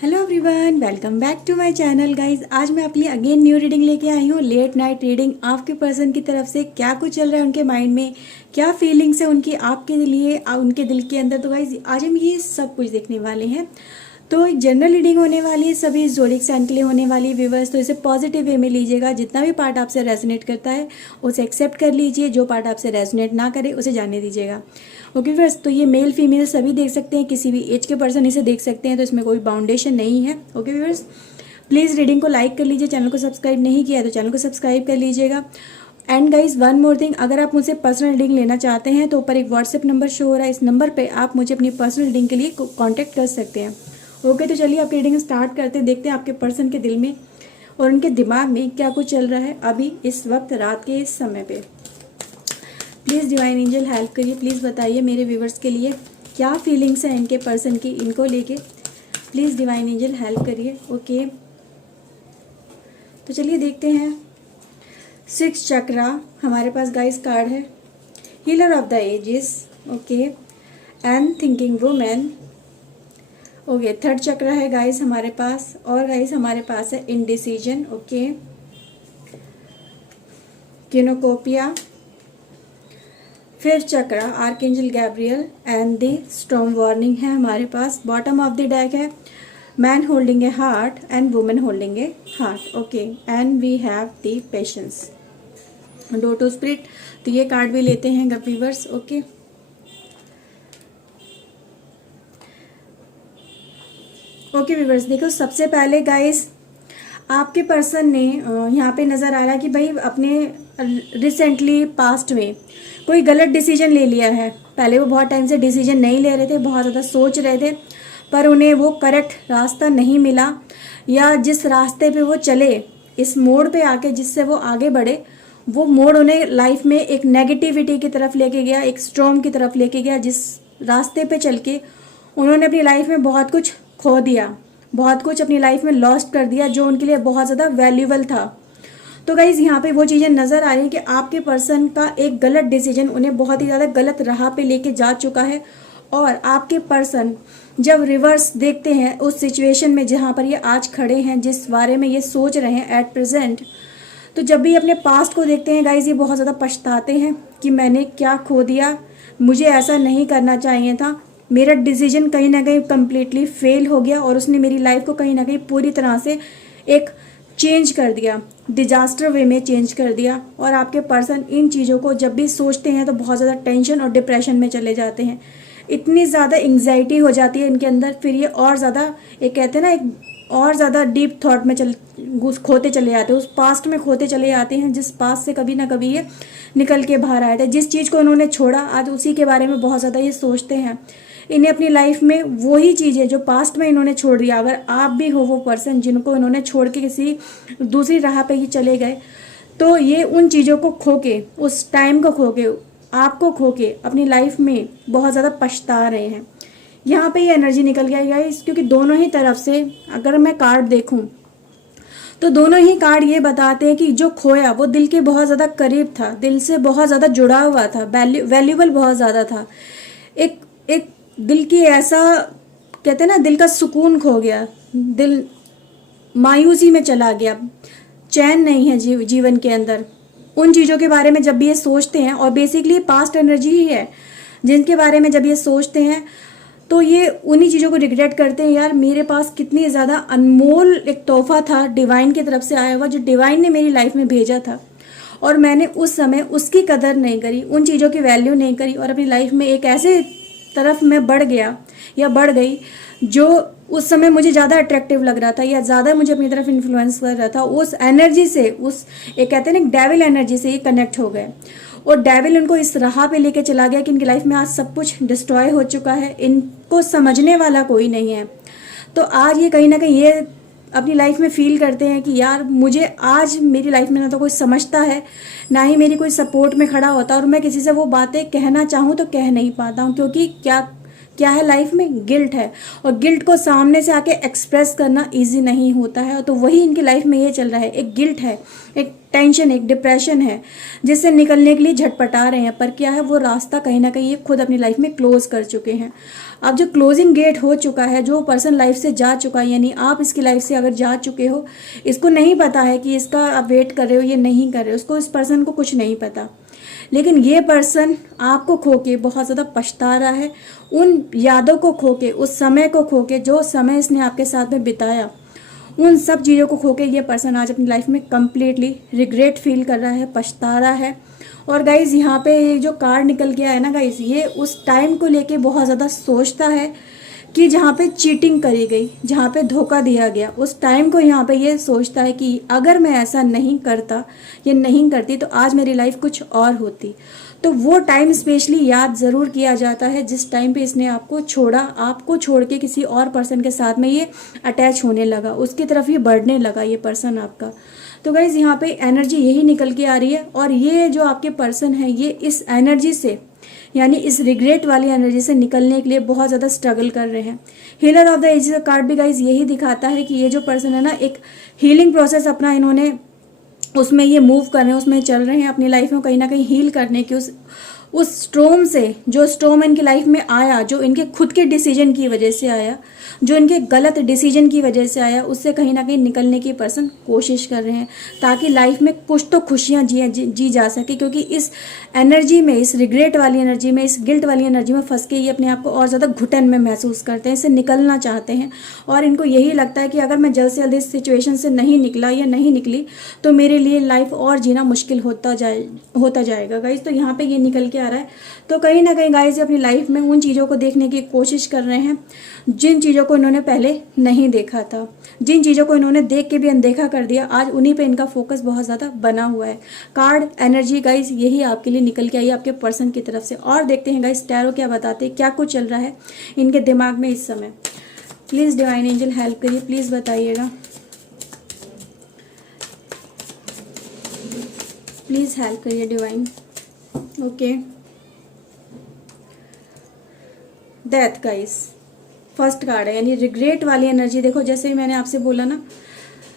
Hello everyone, welcome back to my channel guys. आज मैं आपके लिए अगेन न्यू रीडिंग लेके आई हूँ। Late night reading. आपके पर्सन की तरफ से क्या कुछ चल रहा है उनके माइंड में, क्या फीलिंग्स है उनकी आपके लिए, उनके दिल के अंदर। तो गाइज आज हम ये सब कुछ देखने वाले हैं। तो एक जनरल रीडिंग होने वाली है, सभी ज़ोडिएक साइन के लिए होने वाली व्यूअर्स। तो इसे पॉजिटिव वे में लीजिएगा। जितना भी पार्ट आपसे रेजोनेट करता है उसे एक्सेप्ट कर लीजिए, जो पार्ट आपसे रेजोनेट ना करे उसे जाने दीजिएगा। ओके व्यूअर्स, तो ये मेल फीमेल सभी देख सकते हैं, किसी भी एज के पर्सन इसे देख सकते हैं, तो इसमें कोई बाउंडेशन नहीं है। ओके व्यूअर्स, प्लीज़ रीडिंग को लाइक कर लीजिए। चैनल को सब्सक्राइब नहीं किया तो चैनल को सब्सक्राइब कर लीजिएगा। And guys one more thing, अगर आप मुझसे पर्सनल रीडिंग लेना चाहते हैं तो ऊपर एक व्हाट्सएप नंबर शो हो रहा है, इस नंबर पे आप मुझे अपनी पर्सनल रीडिंग के लिए कांटेक्ट कर सकते हैं। ओके, तो चलिए आपकी रीडिंग स्टार्ट करते हैं। देखते हैं आपके पर्सन के दिल में और उनके दिमाग में क्या कुछ चल रहा है अभी इस वक्त, रात के इस समय पे। प्लीज़ डिवाइन एंजल हेल्प करिए। प्लीज़ बताइए मेरे व्यूवर्स के लिए क्या फीलिंग्स हैं इनके पर्सन की, इनको लेके। प्लीज़ डिवाइन एंजल हेल्प करिए। ओके, तो चलिए देखते हैं। 6 चक्रा हमारे पास गाइस कार्ड है, healer of the ages. Okay, and thinking women. Okay, 3rd chakra है गाइस हमारे पास, और गाइस हमारे पास है indecision. Okay, cornucopia. 5th chakra archangel Gabriel and the storm warning है हमारे पास। बॉटम ऑफ द डेक है man holding a heart and women holding a heart. Okay, and we have the patience, door to spirit. तो ये card भी लेते हैं viewers. Okay, okay viewers, देखो सबसे पहले गाइस आपके पर्सन ने यहाँ पे नज़र आ रहा है कि भाई अपने रिसेंटली पास्ट में कोई गलत डिसीजन ले लिया है। पहले वो बहुत टाइम से डिसीजन नहीं ले रहे थे, बहुत ज़्यादा सोच रहे थे, पर उन्हें वो करेक्ट रास्ता नहीं मिला, या जिस रास्ते पे वो चले, इस मोड़ पे आके जिससे वो आगे बढ़े, वो मोड़ उन्हें लाइफ में एक नेगेटिविटी की तरफ लेके गया, एक स्टॉर्म की तरफ लेके गया, जिस रास्ते पे चल के उन्होंने अपनी लाइफ में बहुत कुछ खो दिया, बहुत कुछ अपनी लाइफ में लॉस्ट कर दिया जो उनके लिए बहुत ज़्यादा वैल्यूबल था। तो गाइज यहाँ पे वो चीज़ें नज़र आ रही हैं कि आपके पर्सन का एक गलत डिसीजन उन्हें बहुत ही ज़्यादा गलत राह पे लेके जा चुका है। और आपके पर्सन जब रिवर्स देखते हैं उस सिचुएशन में जहाँ पर ये आज खड़े हैं, जिस बारे में ये सोच रहे हैं एट प्रेजेंट, तो जब भी अपने पास्ट को देखते हैं गाइज, ये बहुत ज़्यादा पछताते हैं कि मैंने क्या खो दिया, मुझे ऐसा नहीं करना चाहिए था, मेरा डिसीजन कहीं ना कहीं कम्प्लीटली फेल हो गया और उसने मेरी लाइफ को कहीं ना कहीं पूरी तरह से एक चेंज कर दिया, डिजास्टर वे में चेंज कर दिया। और आपके पर्सन इन चीज़ों को जब भी सोचते हैं तो बहुत ज़्यादा टेंशन और डिप्रेशन में चले जाते हैं, इतनी ज़्यादा एंग्जाइटी हो जाती है इनके अंदर, फिर ये और ज़्यादा एक कहते हैं ना, एक और ज़्यादा डीप थॉट में खोते चले जाते हैं, उस पास्ट में खोते चले जाते हैं जिस पास्ट से कभी ना कभी ये निकल के बाहर आए थे। जिस चीज़ को उन्होंने छोड़ा आज उसी के बारे में बहुत ज़्यादा ये सोचते हैं। इन्हें अपनी लाइफ में वही चीज़ें जो पास्ट में इन्होंने छोड़ दिया, अगर आप भी हो वो पर्सन जिनको इन्होंने छोड़ के किसी दूसरी राह पे ही चले गए, तो ये उन चीज़ों को खो के, उस टाइम को खो के, आपको खो के अपनी लाइफ में बहुत ज़्यादा पछता रहे हैं। यहाँ पे ये एनर्जी निकल गया गाइस, क्योंकि दोनों ही तरफ से अगर मैं कार्ड देखूं तो दोनों ही कार्ड ये बताते हैं कि जो खोया वो दिल के बहुत ज़्यादा करीब था, दिल से बहुत ज़्यादा जुड़ा हुआ था, वैल्यूबल बहुत ज़्यादा था। एक एक दिल की ऐसा कहते हैं ना, दिल का सुकून खो गया, दिल मायूसी में चला गया, चैन नहीं है जीवन के अंदर। उन चीज़ों के बारे में जब भी ये सोचते हैं, और बेसिकली पास्ट एनर्जी ही है जिनके बारे में जब ये सोचते हैं, तो ये उन्हीं चीज़ों को रिग्रेट करते हैं, यार मेरे पास कितनी ज़्यादा अनमोल एक तोहफा था डिवाइन की तरफ से आया हुआ, जो डिवाइन ने मेरी लाइफ में भेजा था, और मैंने उस समय उसकी कदर नहीं करी, उन चीज़ों की वैल्यू नहीं करी, और अपनी लाइफ में एक ऐसे तरफ मैं बढ़ गया या बढ़ गई जो उस समय मुझे ज़्यादा अट्रैक्टिव लग रहा था, या ज़्यादा मुझे अपनी तरफ इन्फ्लुएंस कर रहा था। उस एनर्जी से, उस एक कहते हैं ना डेविल एनर्जी से ये कनेक्ट हो गए, और डेविल उनको इस राह पे लेके चला गया कि इनकी लाइफ में आज सब कुछ डिस्ट्रॉय हो चुका है, इनको समझने वाला कोई नहीं है। तो आज ये कहीं ना कहीं ये अपनी लाइफ में फील करते हैं कि यार मुझे आज मेरी लाइफ में ना तो कोई समझता है, ना ही मेरी कोई सपोर्ट में खड़ा होता, और मैं किसी से वो बातें कहना चाहूँ तो कह नहीं पाता हूँ, क्योंकि क्या है लाइफ में, गिल्ट है। और गिल्ट को सामने से आके एक्सप्रेस करना इजी नहीं होता है, तो वही इनकी लाइफ में ये चल रहा है। एक गिल्ट है, एक टेंशन, एक डिप्रेशन है, जिससे निकलने के लिए झटपटा रहे हैं। पर क्या है, वो रास्ता कहीं ना कहीं ये खुद अपनी लाइफ में क्लोज कर चुके हैं। अब जो क्लोजिंग गेट हो चुका है, जो पर्सन लाइफ से जा चुका है, यानी आप इसकी लाइफ से अगर जा चुके हो, इसको नहीं पता है कि इसका आप वेट कर रहे हो, ये नहीं कर रहे हो, उसको, इस पर्सन को कुछ नहीं पता। लेकिन ये पर्सन आपको खो के बहुत ज़्यादा पछता रहा है, उन यादों को खो के, उस समय को खो के, जो समय इसने आपके साथ में बिताया, उन सब चीज़ों को खो के ये पर्सन आज अपनी लाइफ में कम्प्लीटली रिग्रेट फील कर रहा है, पछता रहा है। और गाइज़ यहाँ पे जो कार्ड निकल के आया है ना गाइज़, ये उस टाइम को लेके बहुत ज़्यादा सोचता है कि जहाँ पे चीटिंग करी गई, जहाँ पे धोखा दिया गया, उस टाइम को यहाँ पे ये सोचता है कि अगर मैं ऐसा नहीं करता या नहीं करती तो आज मेरी लाइफ कुछ और होती। तो वो टाइम स्पेशली याद ज़रूर किया जाता है जिस टाइम पे इसने आपको छोड़ा, आपको छोड़ के किसी और पर्सन के साथ में ये अटैच होने लगा, उसकी तरफ ये बढ़ने लगा ये पर्सन आपका। तो गाइज़ यहाँ पे एनर्जी यही निकल के आ रही है। और ये जो आपके पर्सन है, ये इस एनर्जी से, यानी इस रिग्रेट वाली एनर्जी से निकलने के लिए बहुत ज़्यादा स्ट्रगल कर रहे हैं। हीलर ऑफ द एजेस का कार्ड भी गाइज यही दिखाता है कि ये जो पर्सन है ना, एक हीलिंग प्रोसेस अपना इन्होंने उसमें ये मूव कर रहे हैं, उसमें चल रहे हैं अपनी लाइफ में कहीं ना कहीं हील करने की। उस स्टॉर्म से, जो स्टॉर्म इनकी लाइफ में आया, जो इनके खुद के डिसीजन की वजह से आया, जो इनके गलत डिसीजन की वजह से आया, उससे कहीं ना कहीं निकलने की पर्सन कोशिश कर रहे हैं ताकि लाइफ में कुछ तो खुशियां जी जा सके। क्योंकि इस एनर्जी में, इस रिग्रेट वाली एनर्जी में, इस गिल्ट वाली एनर्जी में फंस के ये अपने आप को और ज़्यादा घुटन में महसूस करते हैं, इससे निकलना चाहते हैं। और इनको यही लगता है कि अगर मैं जल्द से जल्द इस सिचुएशन से नहीं निकला या नहीं निकली तो मेरे लिए लाइफ और जीना मुश्किल होता जाएगा गाइज। तो यहाँ पर ये निकल के आ रहा है। तो कहीं ना कहीं गाइज अपनी लाइफ में उन चीज़ों को देखने की कोशिश कर रहे हैं जिन चीज़ों को इन्होंने पहले नहीं देखा था, जिन चीज़ों को इन्होंने देख के भी अनदेखा कर दिया, आज उन्हीं पे इनका फोकस बहुत ज़्यादा बना हुआ है। कार्ड एनर्जी गाइज यही आपके लिए निकल के आई आपके पर्सन की तरफ से। और देखते हैं गाइज टैरो क्या बताते हैं, क्या कुछ चल रहा है इनके दिमाग में इस समय। प्लीज़ डिवाइन एंजल हेल्प करिए, प्लीज़ बताइएगा, प्लीज़ हेल्प करिए divine. Okay, death guys first card है, यानी रिग्रेट वाली एनर्जी। देखो जैसे ही मैंने आपसे बोला ना,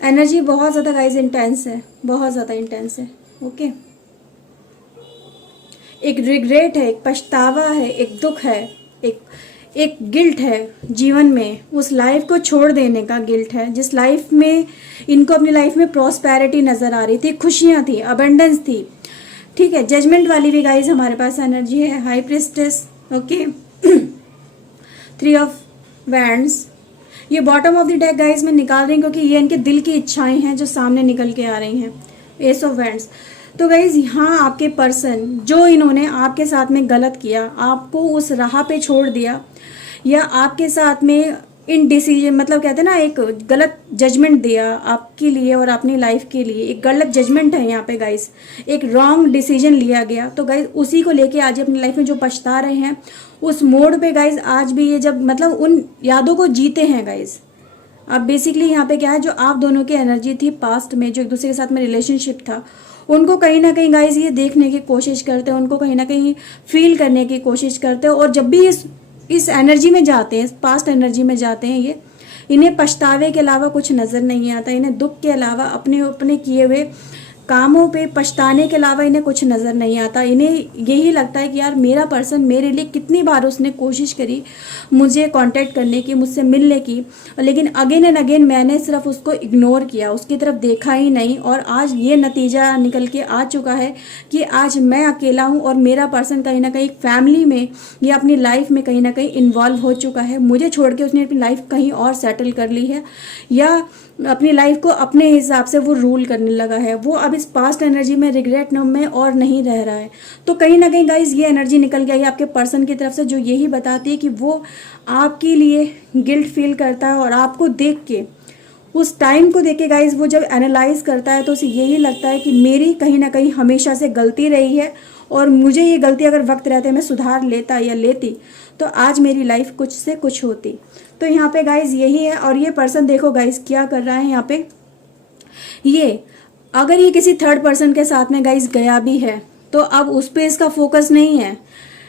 एनर्जी बहुत ज़्यादा गाइस इंटेंस है, बहुत ज़्यादा इंटेंस है। ओके, एक रिग्रेट है, एक पछतावा है, एक दुख है, एक गिल्ट है जीवन में, उस लाइफ को छोड़ देने का गिल्ट है जिस लाइफ में इनको अपनी लाइफ में प्रॉस्पेरिटी नज़र आ रही थी, खुशियाँ थी, अबंडेंस थी। ठीक है, जजमेंट वाली भी गाइस हमारे पास एनर्जी है, high priestess. Okay, 3 of wands. ये bottom of the deck guys मैं निकाल रही हूँ क्योंकि ये इनके दिल की इच्छाएं हैं जो सामने निकल के आ रही हैं। S of wands. तो गाइस यहाँ आपके पर्सन, जो इन्होंने आपके साथ में गलत किया, आपको उस राह पे छोड़ दिया, या आपके साथ में इन डिसीजन, मतलब कहते हैं ना, एक गलत जजमेंट दिया आपके लिए और अपनी लाइफ के लिए, एक गलत जजमेंट है यहाँ पे गाइस, एक रॉन्ग डिसीजन लिया गया। तो गाइस उसी को लेके आज अपनी लाइफ में जो पछता रहे हैं, उस मोड़ पे गाइस आज भी ये जब मतलब उन यादों को जीते हैं गाइस। अब बेसिकली यहाँ पे क्या है, जो आप दोनों की एनर्जी थी पास्ट में, जो एक दूसरे के साथ में रिलेशनशिप था, उनको कहीं ना कहीं गाइस ये देखने की कोशिश करते हैं, उनको कहीं ना कहीं फील करने की कोशिश करते हैं। और जब भी इस एनर्जी में जाते हैं, पास्ट एनर्जी में जाते हैं, ये इन्हें पछतावे के अलावा कुछ नज़र नहीं आता, इन्हें दुख के अलावा अपने अपने किए हुए कामों पे पछताने के अलावा इन्हें कुछ नज़र नहीं आता। इन्हें यही लगता है कि यार मेरा पर्सन मेरे लिए, कितनी बार उसने कोशिश करी मुझे कांटेक्ट करने की, मुझसे मिलने की, लेकिन अगेन एंड अगेन मैंने सिर्फ उसको इग्नोर किया, उसकी तरफ देखा ही नहीं। और आज ये नतीजा निकल के आ चुका है कि आज मैं अकेला हूँ और मेरा पर्सन कहीं ना कहीं फैमिली में या अपनी लाइफ में कहीं ना कहीं इन्वॉल्व हो चुका है। मुझे छोड़ के उसने अपनी लाइफ कहीं और सेटल कर ली है, या अपनी लाइफ को अपने हिसाब से वो रूल करने लगा है। वो अब इस पास्ट एनर्जी में, रिग्रेट में और नहीं रह रहा है। तो कहीं ना कहीं गाइज ये एनर्जी निकल गई आपके पर्सन की तरफ से, जो यही बताती है कि वो आपके लिए गिल्ट फील करता है। और आपको देख के, उस टाइम को देख के गाइज वो जब एनालाइज करता है तो उसे यही लगता है कि मेरी कहीं ना कहीं हमेशा से गलती रही है, और मुझे ये गलती अगर वक्त रहते मैं सुधार लेता या लेती तो आज मेरी लाइफ कुछ से कुछ होती। तो यहाँ पे गाइज यही है। और ये पर्सन देखो गाइज क्या कर रहा है यहाँ पे, ये अगर ये किसी थर्ड पर्सन के साथ में गाइज गया भी है तो अब उस पे इसका फोकस नहीं है।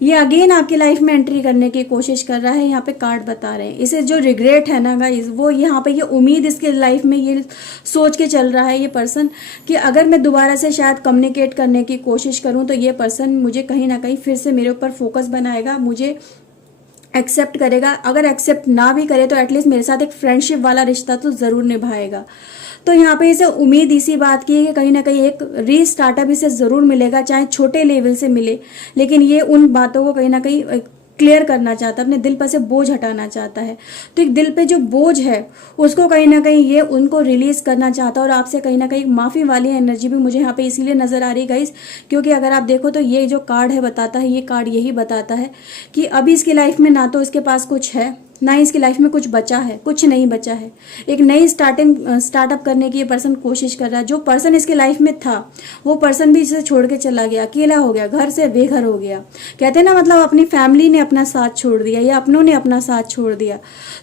ये अगेन आपकी लाइफ में एंट्री करने की कोशिश कर रहा है, यहाँ पे कार्ड बता रहे हैं। इसे जो रिग्रेट है ना गाइस, वो यहाँ पे ये उम्मीद इसके लाइफ में ये सोच के चल रहा है ये पर्सन कि अगर मैं दोबारा से शायद कम्युनिकेट करने की कोशिश करूँ तो ये पर्सन मुझे कहीं ना कहीं फिर से मेरे ऊपर फोकस बनाएगा, मुझे एक्सेप्ट करेगा। अगर एक्सेप्ट ना भी करे तो एटलीस्ट मेरे साथ एक फ्रेंडशिप वाला रिश्ता तो ज़रूर निभाएगा। तो यहाँ पे इसे उम्मीद इसी बात की है कि कहीं ना कहीं एक रीस्टार्टअप इसे ज़रूर मिलेगा, चाहे छोटे लेवल से मिले, लेकिन ये उन बातों को कहीं ना कहीं क्लियर करना चाहता है, अपने दिल पर से बोझ हटाना चाहता है। तो एक दिल पे जो बोझ है उसको कहीं ना कहीं ये उनको रिलीज करना चाहता है, और आपसे कहीं ना कहीं माफ़ी वाली एनर्जी भी मुझे यहाँ पे इसीलिए नज़र आ रही है गाइस, क्योंकि अगर आप देखो तो ये जो कार्ड है बताता है, ये कार्ड यही बताता है कि अभी इसकी लाइफ में ना तो इसके पास कुछ है, ना ही इसकी लाइफ में कुछ बचा है, कुछ नहीं बचा है। एक नई स्टार्टअप करने की ये पर्सन कोशिश कर रहा है। जो पर्सन इसकी लाइफ में था वो पर्सन भी इसे छोड़ के चला गया, अकेला हो गया, घर से बेघर हो गया। कहते हैं ना, मतलब अपनी फैमिली ने अपना साथ छोड़ दिया या अपनों ने अपना साथ छोड़ दिया।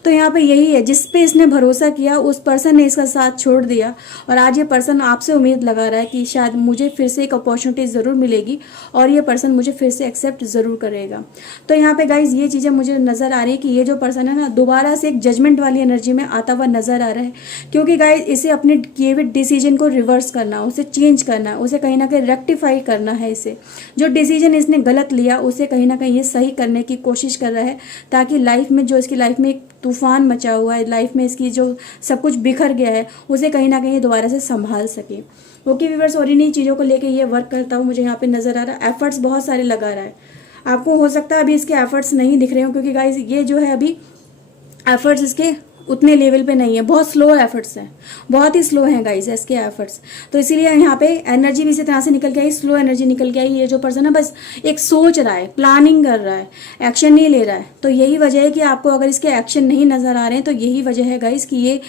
तो यहाँ पे यही है, जिस पे इसने भरोसा किया उस पर्सन ने इसका साथ छोड़ दिया, और आज ये पर्सन आपसे उम्मीद लगा रहा है कि शायद मुझे फिर से एक अपॉर्चुनिटी ज़रूर मिलेगी और ये पर्सन मुझे फिर से एक्सेप्ट ज़रूर करेगा। तो यहाँ पे गाइज ये चीज़ें मुझे नज़र आ रही है कि ये जो पर्सन है ना, दोबारा से एक जजमेंट वाली एनर्जी में आता हुआ नजर आ रहा है, क्योंकि गाइस इसे अपने किए हुए डिसीजन को रिवर्स करना, उसे चेंज करना, उसे कहीं ना कहीं रेक्टिफाई करना है। इसे जो डिसीजन इसने गलत लिया उसे कहीं ना कहीं ये सही करने की कोशिश कर रहा है, ताकि लाइफ में जो इसकी लाइफ में एक तूफान मचा हुआ है, लाइफ में इसकी जो सब कुछ बिखर गया है, उसे कहीं ना कहीं दोबारा से संभाल सके। ओके व्यूअर्स, और इन्हीं चीज़ों को लेकर ये वर्क करता हूँ, मुझे यहाँ पे नजर आ रहा है। एफर्ट्स बहुत सारे लगा रहा है, आपको हो सकता है अभी इसके एफर्ट्स नहीं दिख रहे हो, क्योंकि गाइस ये जो है अभी एफर्ट्स इसके उतने लेवल पे नहीं है, बहुत स्लो एफर्ट्स हैं, बहुत ही स्लो हैं गाइस इसके एफर्ट्स। तो इसीलिए यहाँ पे एनर्जी भी इसी तरह से निकल के आई, स्लो एनर्जी निकल के आई। ये जो पर्सन है बस एक सोच रहा है, प्लानिंग कर रहा है, एक्शन नहीं ले रहा है। तो यही वजह है कि आपको अगर इसके एक्शन नहीं नजर आ रहे हैं तो यही वजह है गाइस कि ये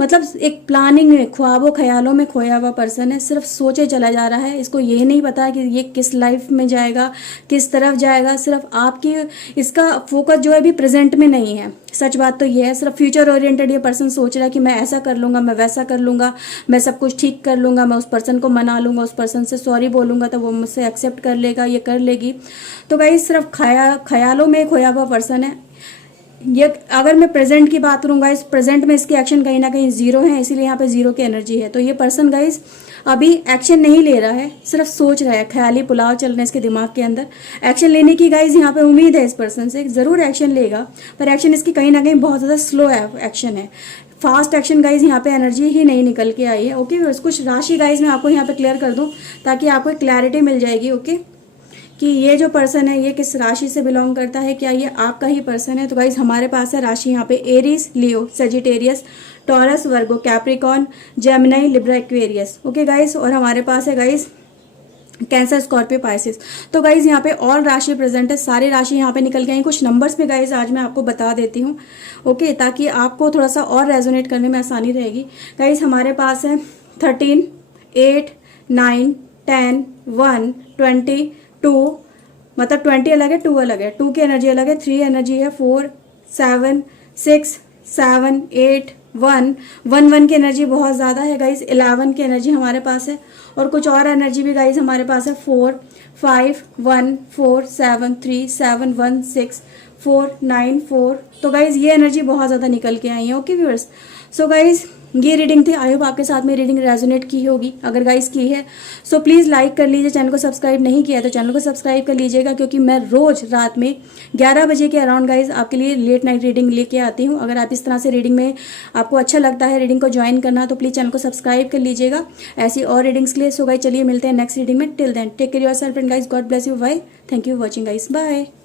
मतलब एक प्लानिंग में, ख्वाबों ख्यालों में खोया हुआ पर्सन है, सिर्फ सोचे चला जा रहा है। इसको ये नहीं पता कि ये किस लाइफ में जाएगा, किस तरफ जाएगा। सिर्फ आपकी इसका फोकस जो है अभी प्रेजेंट में नहीं है। सच बात तो ये है, सिर्फ फ्यूचर ओरिएंटेड ये पर्सन सोच रहा है कि मैं ऐसा कर लूँगा, मैं वैसा कर लूँगा, मैं सब कुछ ठीक कर लूँगा, मैं उस पर्सन को मना लूँगा, उस पर्सन से सॉरी बोलूँगा तो वो मुझसे एक्सेप्ट कर लेगा, ये कर लेगी। तो गाइस सिर्फ ख्यालों में खोया हुआ पर्सन है ये। अगर मैं प्रेजेंट की बात करूँ गाइस, प्रेजेंट में इसके एक्शन कहीं ना कहीं जीरो है, इसीलिए यहाँ पे जीरो की एनर्जी है। तो ये पर्सन गाइस अभी एक्शन नहीं ले रहा है, सिर्फ सोच रहा है, ख्याली पुलाव चल रहे हैं इसके दिमाग के अंदर। एक्शन लेने की गाइस यहाँ पे उम्मीद है इस पर्सन से, जरूर एक्शन लेगा, पर एक्शन इसकी कहीं ना कहीं बहुत ज़्यादा स्लो एक्शन है। फास्ट एक्शन गाइज यहाँ पे एनर्जी ही नहीं निकल के आई है। ओके, कुछ राशि गाइज मैं आपको यहाँ पे क्लियर कर दूँ ताकि आपको क्लैरिटी मिल जाएगी। ओके, कि ये जो पर्सन है ये किस राशि से बिलोंग करता है, क्या ये आपका ही पर्सन है। तो गाइज हमारे पास है राशि यहाँ पे Aries, Leo, Sagittarius, Taurus, Virgo, Capricorn, Gemini, Libra, Aquarius. Okay guys, और हमारे पास है गाइज कैंसर, स्कॉर्पियो, पाइसेस। तो गाइज यहाँ पे ऑल राशि प्रेजेंट है, सारी राशि यहाँ पे निकल के आई। कुछ नंबर्स पे गाइज आज मैं आपको बता देती हूँ, ओके, ताकि आपको थोड़ा सा और रेजोनेट करने में आसानी रहेगी। गाइज हमारे पास है 13, 8, 9, 10, 1, 20, 2, मतलब 20 अलग है, 2 अलग है, 2 की एनर्जी अलग है, 3 एनर्जी है, 4, 7, 6, 7, 8, 1, 1 की एनर्जी बहुत ज़्यादा है गाइज। 11 की एनर्जी हमारे पास है, और कुछ और एनर्जी भी गाइज हमारे पास है। 4, 5, 1, 4, 7, 3, 7, 1, 6, 4, 9, 4। तो गाइज ये एनर्जी बहुत ज़्यादा निकल के आई है। ओके व्यूअर्स, सो गाइज ये रीडिंग थी। आई होप आपके साथ में रीडिंग रेजोनेट की होगी। अगर गाइस की है सो प्लीज़ लाइक कर लीजिए। चैनल को सब्सक्राइब नहीं किया तो चैनल को सब्सक्राइब कर लीजिएगा, क्योंकि मैं रोज़ रात में 11 बजे के अराउंड गाइस आपके लिए लेट नाइट रीडिंग लेके आती हूँ। अगर आप इस तरह से रीडिंग में आपको अच्छा लगता है रीडिंग को ज्वाइन करना, तो प्लीज़ चैनल को सब्सक्राइब कर लीजिएगा ऐसी और रीडिंग्स के लिए। सो गाइस चलिए मिलते हैं नेक्स्ट रीडिंग में। Till then take care yourself and guys, God bless you, bye, thank you for watching guys, bye.